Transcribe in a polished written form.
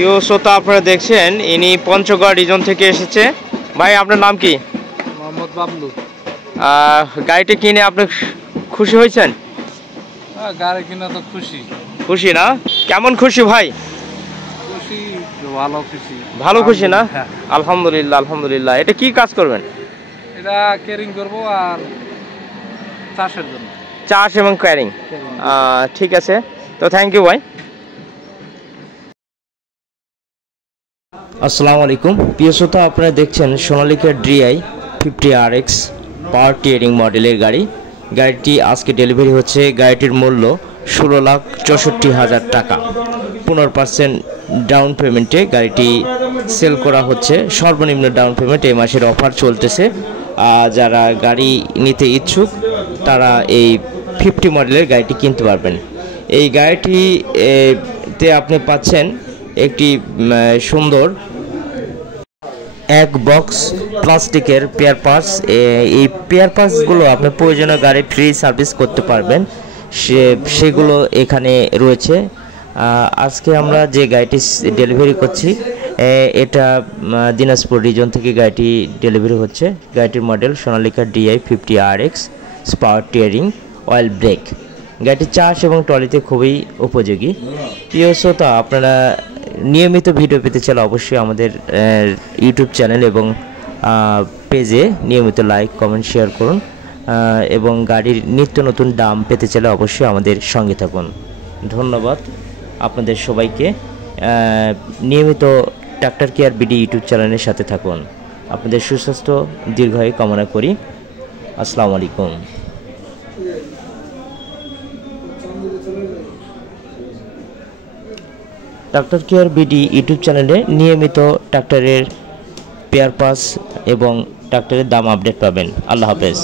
প্রিয় শ্রোতা, আপনারা দেখছেন ইনি পঞ্চগড় রিজন থেকে এসেছে। ভাই, আপনার নাম কি? মোহাম্মদ বাবলু। গাড়িটি কিনে আপনি খুশি হয়েছেন? গাড়ি কিনা তো খুশি। খুশি না? কেমন খুশি ভাই? খুশি, ভালো খুশি। ভালো খুশি না? হ্যাঁ। আলহামদুলিল্লাহ আলহামদুলিল্লাহ। এটা কি কাজ করবেন? এটা কেরিং করব আর চাষের জন্য। চাষ এবং ক্যারিং। ঠিক আছে, তো থ্যাংক ইউ ভাই। আসসালামু আলাইকুম প্রিয় শ্রোতা, আপনারা দেখছেন সোনালিকা DI 50RX পাওয়ার টিয়ারিং মডেলের গাড়ি। গাড়িটি আজকে ডেলিভারি হচ্ছে। গাড়িটির মূল্য 16,64,000 টাকা। 15% ডাউন পেমেন্টে গাড়িটি সেল করা হচ্ছে। সর্বনিম্ন ডাউন পেমেন্ট এই মাসের অফার চলতেছে। যারা গাড়ি নিতে ইচ্ছুক তারা এই 50 মডেলের গাড়িটি কিনতে পারবেন। এই গাড়িটিতে আপনি পাচ্ছেন একটি সুন্দর এক বক্স প্লাস্টিকের পেয়ার পার্টস। এই পেয়ার পার্টসগুলো আপনি প্রয়োজনীয় গাড়ি ফ্রি সার্ভিস করতে পারবেন, সেগুলো এখানে রয়েছে। আজকে আমরা যে গাড়িটি ডেলিভারি করছি এটা দিনাজপুর রিজন থেকে গাড়িটি ডেলিভারি হচ্ছে। গাড়িটির মডেল সোনালিকা DI 50RX পাওয়ার টিয়ারিং অয়েল ব্রেক। গাড়িটি চাষ এবং ট্রলিতে খুবই উপযোগী। প্রিয় শ্রোতা, আপনারা নিয়মিত ভিডিও পেতে চাইলে অবশ্যই আমাদের ইউটিউব চ্যানেল এবং পেজে নিয়মিত লাইক কমেন্ট শেয়ার করুন এবং গাড়ির নিত্য নতুন দাম পেতে চাইলে অবশ্যই আমাদের সঙ্গে থাকুন। ধন্যবাদ আপনাদের সবাইকে। নিয়মিত ট্রাক্টর কেয়ার BD ইউটিউব চ্যানেলের সাথে থাকুন। আপনাদের সুস্বাস্থ্য দীর্ঘায়ু কামনা করি। আসসালামু আলাইকুম। ট্রাক্টর কেয়ার BD ইউটিউব চ্যানেলে নিয়মিত ট্রাক্টরের পেয়ার পাস এবং ট্রাক্টরের দাম আপডেট পাবেন। আল্লাহ হাফেজ।